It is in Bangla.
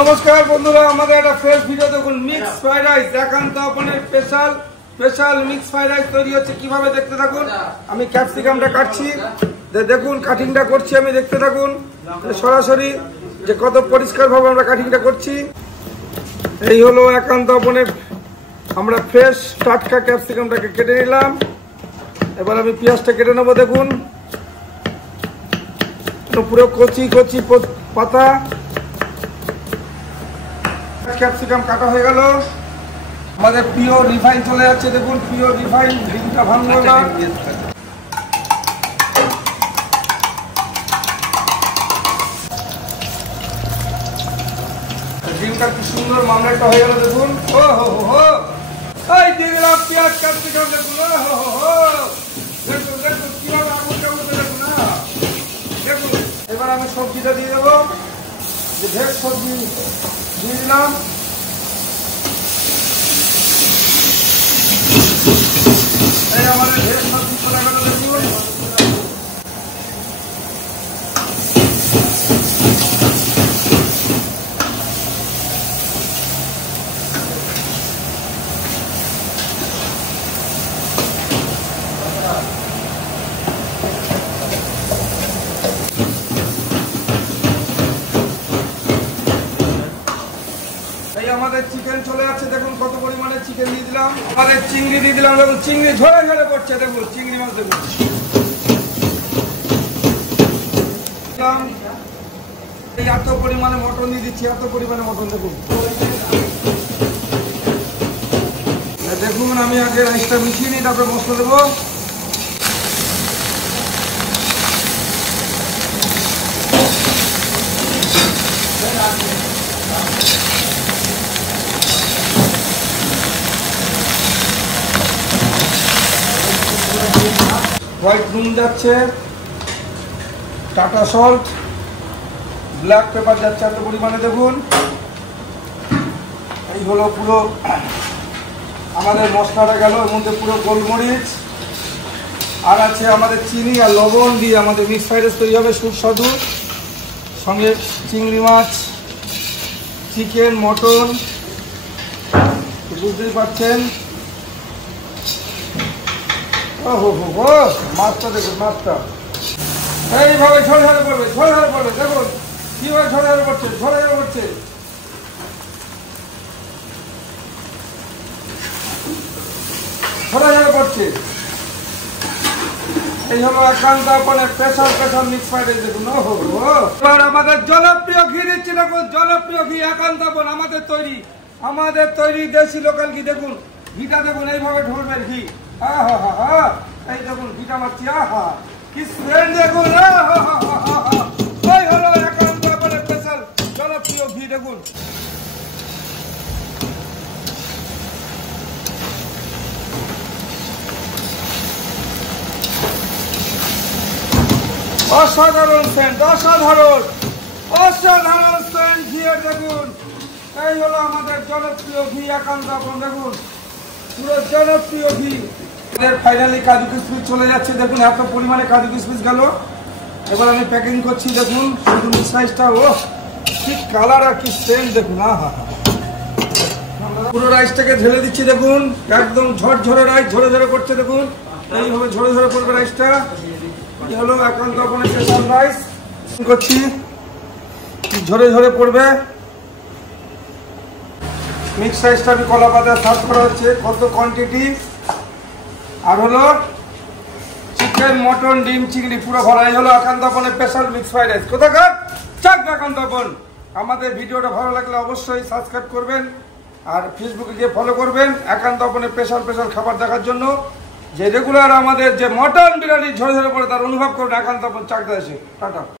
নমস্কার বন্ধুরা, আমাদের একটা ফ্রেশ ভিডিও দেখুন। মিক্স ফ্রাইড রাইস, একান্ত আপনের স্পেশাল মিক্স ফ্রাইড রাইস তৈরি হচ্ছে। কিভাবে দেখতে থাকুন। আমি ক্যাপসিকামটা কাটছি, দেখুন কাটিংটা করছি আমি, দেখতে থাকুন সরাসরি যে কত পরিষ্কার ভাবে আমরা কাটিংটা করছি। এই হলো একান্ত আপনের আমরা ফ্রেশ টাটকা ক্যাপসিকামটাকে কেটে নিলাম। এবার আমি পেঁয়াজটা কেটে নেবো। দেখুন পুরো কচি কচি পাতা ক্যাপসিকাম কাটা হয়ে গেল। আমাদের পিওর রিফাইন চলে যাচ্ছে। দেখুন পিওর রিফাইন, ডিমটা ভাঙবো না। ডিমটা কি সুন্দর মামলাটা হয়ে গেল। দেখুন ও হো হো, এই দিয়ে দিলাম পেঁয়াজ ক্যাপসিকাম। দেখুন ও হো হো, দেখুন দেখুন কিভাবে আগুনটা উঠে। দেখুন না, দেখুন এবার আমি সবজিটা দিয়ে দেবো। যে ভেজ সবজি দিয়ে দিলাম। এই আমাদের ভেজ সবজি চলে গেল। দেখুন আমাদের চিকেন চলে যাচ্ছে। দেখুন কত পরিমাণে চিকেন দিয়ে দিলাম। আমাদের চিংড়ি দিয়ে দিলাম। দেখুন চিংড়ি ঝরে ঝরে পড়ছে। দেখুন চিংড়ি মাছ দেখুন। এই এত পরিমাণে মটন দিয়ে দিচ্ছি, এত পরিমাণে মটন। দেখুন দেখুন আমি আগে রাইসটা মিশিয়ে নিই, তারপরে মশলা দেবো। হোয়াইট নুন যাচ্ছে, টাটা সল্ট, ব্ল্যাক পেপার যাচ্ছে এত পরিমাণে। দেখুন এই হলো পুরো আমাদের মশলাটা গেল। এর মধ্যে পুরো গোলমরিচ আর আছে আমাদের চিনি আর লবণ দিয়ে আমাদের মিক্স ফ্রাইড রাইস তৈরি হবে সুস্বাদু। সঙ্গে চিংড়ি মাছ, চিকেন, মটন, বুঝতেই পারছেন। মাছটা দেখুন, মাছটা এইভাবে ঝরে ঝরে পড়বে, ঝরে ঝরে পড়বে। দেখুন কিভাবে ঝরে ঝরে পড়ছে, ঝরে ঝরে পড়ছে। ঝরে ঝরে পড়ছে। এই হলো একান্ত আপনের স্পেশাল মিক্স ফ্রাইড রাইস। দেখুন এবার আমাদের জনপ্রিয় ঘি দিচ্ছি। দেখুন জনপ্রিয় ঘি একান্ত আপন আমাদের তৈরি দেশি লোকাল ঘি। দেখুন ঘিটা দেখুন এইভাবে ঢলবে ঘি। এই দেখুন ঘিটা মারছি। কি স্মেল দেখুন। ওই হলো একান্ত আপনের স্পেশাল জনপ্রিয় ঘি। দেখুন অসাধারণ সেন্ট, অসাধারণ সেন্ট ঘিয়ের। দেখুন এই হলো আমাদের জনপ্রিয় ঘি একান্ত আপন। দেখুন পুরো জনপ্রিয় ঘি। ফাইনালি কাজু কিশমিশ চলে যাচ্ছে। দেখুন এত পরিমাণে কাজু কিশমিশ গেল। এবার আমি প্যাকিং করছি। দেখুন শুধু সাইজটা, ও কি কালার আর কি সেন্ট। দেখুন পুরো রাইসটাকে ঢেলে দিচ্ছি। দেখুন একদম ঝরঝরে রাইস, ঝরে ঝরে করছে। দেখুন এইভাবে ঝরে ঝরে পড়বে রাইসটা। এই হলো একান্ত আপনের স্পেশাল রাইস করছি, ঝরে ঝরে পড়বে। মিক্স রাইসটা আমি কলা পাতা সার্ভ করা হচ্ছে। কত কোয়ান্টিটি। আর হলো চিকেন, মটন, ডিম, চিংড়ি পুরো ভরা। এই হলো একান্ত আপনের স্পেশাল মিক্স ফ্রাইড রাইস। কোথাকার চাক একান্ত আপন। আমাদের ভিডিওটা ভালো লাগলে অবশ্যই সাবস্ক্রাইব করবেন আর ফেসবুকে গিয়ে ফলো করবেন একান্ত আপনের স্পেশাল খাবার দেখার জন্য। যে রেগুলার আমাদের যে মটন বিরিয়ানি ঝরে ঝরে পড়ে তার অনুভব করুন একান্ত আপন চাকদা এসে। টাটা।